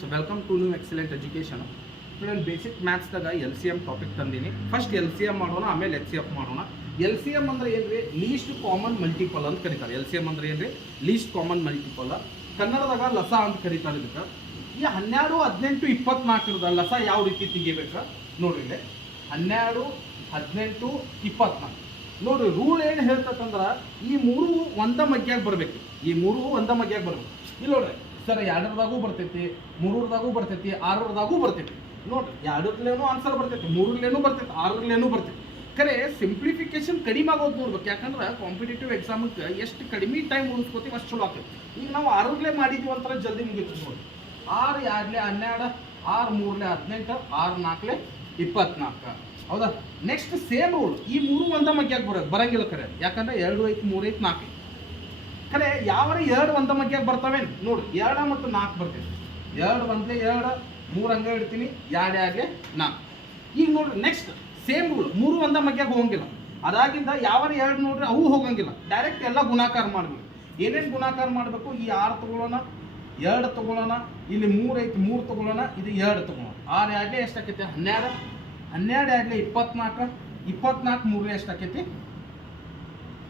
So welcome to new excellent education. Student basic maths daga LCM topic ತಂದೀನಿ. First LCM ಮಾಡೋಣ, ಆಮೇಲೆ HCF ಮಾಡೋಣ. LCM ಅಂದ್ರೆ ಏನ್ರಿ, ಲೀಸ್ಟ್ ಕಾಮನ್ ಮಲ್ಟಿಪಲ್ ಅಂತ ಕರೀತಾರೆ. LCM ಅಂದ್ರೆ ಏನ್ರಿ, ಲೀಸ್ಟ್ ಕಾಮನ್ ಮಲ್ಟಿಪಲ್. ಕನ್ನಡದಾಗ ಲಸ ಅಂತ ಕರೀತಾರೆ ಇದಕ್ಕೆ. ಈ 12, 18, 24 ಇರೋದ ಲಸ ಯಾವ ರೀತಿ ತೆಗಿಬೇಕು ನೋಡ್ರಿ. ಇಲ್ಲಿ 12, 18, 24 ನೋಡ್ರಿ. ರೂಲ್ ಏನು ಹೇಳ್ತಕ್ಕಂದ್ರೆ ಈ ಮೂರು ಒಂದ ಮಗ್ಯಾಗ ಬರಬೇಕು. ಈ ಮೂರು ಒಂದ ಮಗ್ಯಾಗ ಬರಬೇಕು. ಇಲ್ಲಿ ನೋಡ್ರಿ ಸರ್, 2ರದಾಗೂ ಬರ್ತೈತಿ, 3ರದಾಗೂ ಬರ್ತೈತಿ, 6ರದಾಗೂ ಬರ್ತೈತಿ. ನೋಡ್ರಿ 2ರ್ಲೇನೂ ಆನ್ಸರ್ ಬರ್ತೈತಿ, 3ರ್ಲೇನೂ ಬರ್ತೈತಿ, 6ರ್ಲೇನೂ ಬರ್ತೈತಿ. ಖರೆ ಸಿಂಪ್ಲಿಫಿಕೇಶನ್ ಕಡಿಮೆ ಆಗೋದು ನೋಡ್ಬೇಕು. ಯಾಕಂದ್ರೆ ಕಾಂಪಿಟೇಟಿವ್ ಎಕ್ಸಾಮ್ಗೆ ಎಷ್ಟು ಕಡಿಮೆ ಟೈಮ್ ಉಳಿಸ್ಕೋತೀವಿ ಅಷ್ಟು ಚಲೋ ಆಗ್ತೈತಿ. ಈಗ ನಾವು 6ರ್ಲೇ ಮಾಡಿದ್ವಿ ಅಂತಾರೆ ಜಲ್ದಿ ಮುಗಿತು ನೋಡಿ. 6 2 12, 6 3 18, 6 4 24. ಹೌದಾ? ನೆಕ್ಸ್ಟ್ ಸೇಮ್ ರೂಲ್, ಈ ಮೂರು ಒಂದ ಮಗ್ಯಾಗ ಬರಂಗಿಲ್ಲ ಖರೆ. ಯಾಕಂದ್ರೆ 2 5 3 5 4 ಖರೆ ಯಾವರ 2 ಒಂದ ಮಗ್ಯಾಗ ಬರ್ತಾವೆ ನೋಡ್ರಿ. 2 ಮತ್ತು 4 ಬರ್ತೈತಿ. 2 1 2, 3 ಹಂಗ ಇಡ್ತೀನಿ, 2 2 4. ಈಗ ನೋಡ್ರಿ ನೆಕ್ಸ್ಟ್ ಸೇಮ್ ರೂಲ್, 3 ಒಂದ ಮಗ್ಯಾಗ ಹೋಗಂಗಿಲ್ಲ. ಅದಾಗಿಂದ ಯಾವರ 2 ನೋಡ್ರಿ ಅವು ಹೋಗಂಗಿಲ್ಲ. ಡೈರೆಕ್ಟ್ ಎಲ್ಲ ಗುಣಾಕಾರ ಮಾಡ್ಬೇಕು. ಏನೇನು ಗುಣಾಕಾರ ಮಾಡಬೇಕು, ಈ 6 ತಗೊಳ್ಳೋಣ, 2 ತಗೊಳ್ಳೋಣ, ಇಲ್ಲಿ 3 ಐತಿ 3 ತಗೊಳ್ಳೋಣ, ಇದು 2 ತಗೊಳ್ಳೋಣ. 6 2 ಎಷ್ಟಾಕೈತಿ 12, 12 2 24, 24 3 ಎಷ್ಟಾಕೈತಿ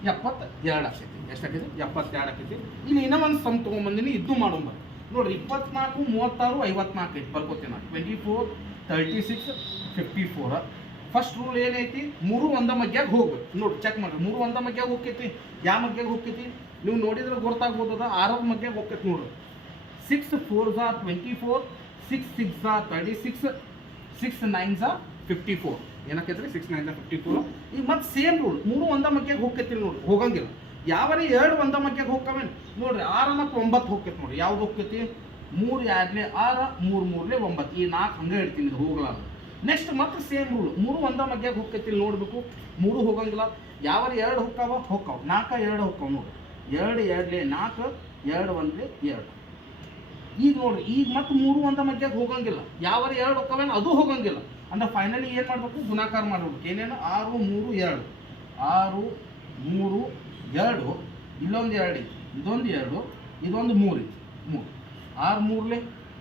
72 ಆಕೈತಿ. ಎಷ್ಟಾಕೈತಿ 72 ಆಕೈತಿ. ಇಲ್ಲಿ ಇನ್ನೂ ಒಂದು ಸಮ್ ತೊಗೊಂಬಂದಿನಿ, ಇದು ಮಾಡೋಣ ನೋಡ್ರಿ. 24 36 54 ಐತಿ, ಬರ್ಕೋತೀನಿ ನಾನು. 24 36 54. ಫಸ್ಟ್ ರೂಲ್ ಏನೈತಿ, 3 ಒಂದ ಮಗ್ಯಾಗ ಹೋಗ್ಬೇಕು. ನೋಡಿ ಚೆಕ್ ಮಾಡ್ರಿ, 3 ಒಂದ ಮಗ್ಯಾಗ ಹೋಗ್ತೈತಿ. ಯಾವ ಮಗ್ಯಾಗ ಹೋಗ್ತೈತಿ ನೀವು ನೋಡಿದ್ರೆ ಗೊತ್ತಾಗ್ಬೋದದ. 6 ಮಗ್ಯಾಗ ಹೋಗ್ತೈತಿ ನೋಡ್ರಿ. 6 4 24, 6 6 36, 6 9 54. ಏನಕ್ಕೈತ್ರಿ 6 9 54. ಈಗ ಮತ್ತೆ ಸೇಮ್ ರೂಲ್, 3 ಒಂದ ಮಗ್ಯಾಗ ಹೋಗ್ತೈತಿ ನೋಡ್ರಿ, ಹೋಗಂಗಿಲ್ಲ. ಯಾವರ 2 ಒಂದ ಮಗ್ಯಾಗ ಹೋಗ್ತಾವೆ ನೋಡ್ರಿ. 6 ಮತ್ತು 9 ಹೋಗ್ತೈತಿ ನೋಡ್ರಿ. ಯಾವ್ದು ಹೋಗ್ತೈತಿ, 3 2 6, 3 3 9. ಈ 4 ಹಂಗೆ ಇಡ್ತೀನಿ, ಇದು ಹೋಗಲ್ಲ. ನೆಕ್ಸ್ಟ್ ಮತ್ತೆ ಸೇಮ್ ರೂಲ್, 3 ಒಂದ ಮಗ್ಯಾಗ ಹೋಗ್ತೈತಿ ನೋಡ್ಬೇಕು. 3 ಹೋಗಂಗಿಲ್ಲ. ಯಾವರ 2 ಹೋಗ್ತಾವ 4 2 ಹೋಗ್ತಾವ ನೋಡ್ರಿ. 2 2 4, 2 1 2. ಈಗ ನೋಡ್ರಿ, ಈಗ ಮತ್ತೆ 3 ಒಂದ ಮಗ್ಯಾಗ ಹೋಗಂಗಿಲ್ಲ. ಯಾವರ 2 ಹೋಗ್ತಾವೆ ಅದು ಹೋಗಂಗಿಲ್ಲ. ಅಂದ್ರೆ ಫೈನಲಿ ಏನು ಮಾಡ್ಬೇಕು, ಗುಣಾಕಾರ ಮಾಡ್ಬೇಕು. ಏನೇನು 6 3 2, 6 3 2, ಇಲ್ಲೊಂದು 2 ಐತಿ, ಇದೊಂದು 2, ಇದೊಂದು 3 ಐತಿ. 3 6 3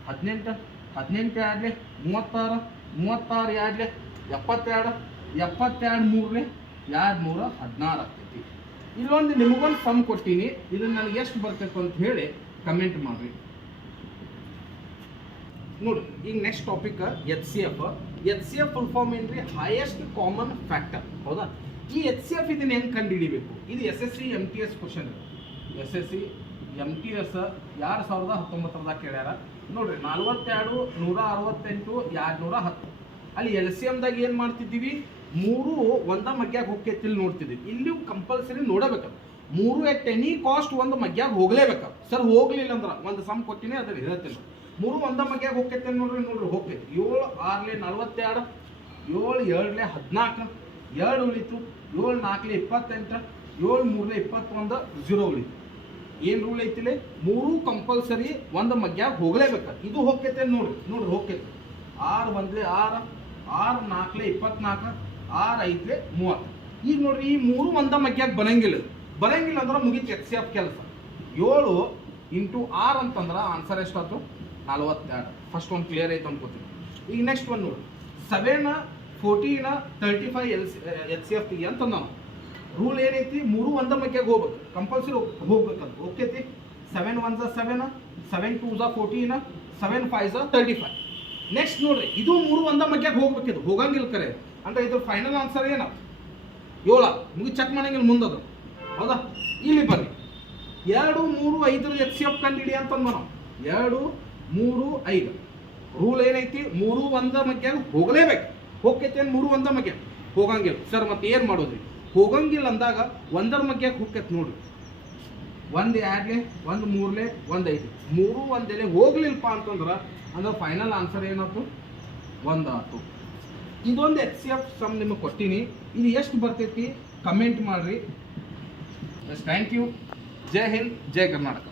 18, 18 2 36, 36 2 72, 72 3 2 16 ಆಗ್ತೈತಿ. ಇಲ್ಲೊಂದು ನಿಮಗೊಂದು ಸಮ್ ಕೊಟ್ಟೀನಿ, ಇದನ್ನು ನನಗೆ ಎಷ್ಟು ಬರ್ತೈತೆ ಅಂತ ಹೇಳಿ ಕಮೆಂಟ್ ಮಾಡಿರಿ ನೋಡಿ. ಈಗ next topic HCF. HCF full form ಏನ್ರಿ, ಹೈಯೆಸ್ಟ್ ಕಾಮನ್ ಫ್ಯಾಕ್ಟರ್. ಹೌದಾ? ಈ HCF ಇದನ್ನ ಹೆಂಗೆ ಕಂಡು ಹಿಡಿಬೇಕು, ಇದು SSC MTS question. SSC MTS 2019 ಕೇಳ್ಯಾರ ನೋಡ್ರಿ. 42 168 210. ಅಲ್ಲಿ LCMದಾಗ ಏನು ಮಾಡ್ತಿದ್ದೀವಿ, 3 ಒಂದ ಮಗ್ಯಾಗ ಹೋಗ್ತೈತಿ ನೋಡ್ತಿದ್ವಿ. ಇಲ್ಲಿ ಕಂಪಲ್ಸರಿ ನೋಡಬೇಕು, 3 ಎಟ್ ಎನಿ ಕಾಸ್ಟ್ ಒಂದು ಮಗ್ಯಾಗ ಹೋಗ್ಲೇಬೇಕು. ಸರ್ ಹೋಗ್ಲಿಲ್ಲ ಅಂದ್ರೆ ಒಂದು ಸಮ್ ಕೊಟ್ಟಿನಿ, ಅದ್ರಲ್ಲಿ ಹೇಳ್ತೀನಿ. 3 ಒಂದ ಮಗ್ಯಾಗ ಹೋಗ್ತೈತಿ ನೋಡ್ರಿ. ಹೋಗ್ತೈತಿ. 7 6 42, 7 7 14, 2 ಉಳಿತು, 7 4 28, 7 3 21, 0 ಉಳಿತು. ಏನು ರೂಲ್ ಐತಿಲ್ಲ, 3 ಕಂಪಲ್ಸರಿ ಒಂದು ಮಗ್ಯಾಗ ಹೋಗ್ಲೇಬೇಕು. ಇದು ಹೋಗ್ತೈತೆ ನೋಡ್ರಿ. ಹೋಗ್ತೈತಿ. 6 1 6, 6 4 24, 6 5 30. ಈಗ ನೋಡ್ರಿ, ಈ 3 ಒಂದ ಮಗ್ಯಾಗ ಬರಂಗಿಲ್ಲ ಅಂದ್ರೆ ಮುಗಿತು HCF ಕೆಲಸ. 7 × 6 ಅಂತಂದ್ರೆ ಆನ್ಸರ್ ಎಷ್ಟಾಯ್ತು 42. ಫಸ್ಟ್ ಒಂದು ಕ್ಲಿಯರ್ ಐತೆ ಅನ್ಕೋತೀನಿ. ಈಗ ನೆಕ್ಸ್ಟ್ ಒಂದು ನೋಡಿ, 7 14 35 HCF ಅಂತ ನಾವು ರೂಲ್ ಏನೈತಿ, 3 ಒಂದ ಮಗ್ಯಾಗ ಹೋಗ್ಬೇಕು, ಕಂಪಲ್ಸರಿ ಹೋಗ್ಬೇಕಂತ. ಓಕೆತಿ. 7 1 7, 7 2 14, 7 5 35. ನೆಕ್ಸ್ಟ್ ನೋಡ್ರಿ, ಇದು 3 ಒಂದ ಮಗ್ಯಾಗ ಹೋಗ್ಬೇಕಿದು, ಹೋಗಂಗಿಲ್ಲ ಕರೆ. ಅಂದ್ರೆ ಇದ್ರ ಫೈನಲ್ ಆನ್ಸರ್ ಏನ 7. ಮುಗಿ ಚೆಕ್ ಮಾಡಂಗಿಲ್ಲ ಮುಂದದು. ಹೌದಾ? ಇಲ್ಲಿ ಬನ್ನಿ, 2 3 5 HCF ಕಂಡು ಹಿಡಿ ಅಂತಂದ ನಾವು. 2 3 5 ರೂಲ್ ಏನೈತಿ, 3 ಒಂದ ಮಗ್ಯಾಗ ಹೋಗಲೇಬೇಕು. ಹೋಗ್ತೈತಿ 3 ಒಂದ ಮಗ್ಯಾಗ ಹೋಗಂಗಿಲ್ಲ. ಸರ್ ಮತ್ತೆ ಏನು ಮಾಡೋದ್ರಿ, ಹೋಗಂಗಿಲ್ಲ ಅಂದಾಗ 1ರ ಮಗ್ಯಾಗ ಹೋಗ್ತೈತಿ ನೋಡ್ರಿ. 1 2 1 3 1 5, 3 1 ಹೋಗ್ಲಿಲ್ಲಪ್ಪ ಅಂತಂದ್ರೆ ಅಂದ್ರೆ ಫೈನಲ್ ಆನ್ಸರ್ ಏನಾಯ್ತು 1 ಆಯ್ತು. ಇದೊಂದು HCF ಸಮ್ ನಿಮಗೆ ಕೊಟ್ಟಿನಿ. ಇದು ಎಷ್ಟು ಬರ್ತೈತಿ ಕಮೆಂಟ್ ಮಾಡ್ರಿ. Thank you. ಜೈ ಹಿಂದ್, ಜೈ ಕರ್ನಾಟಕ.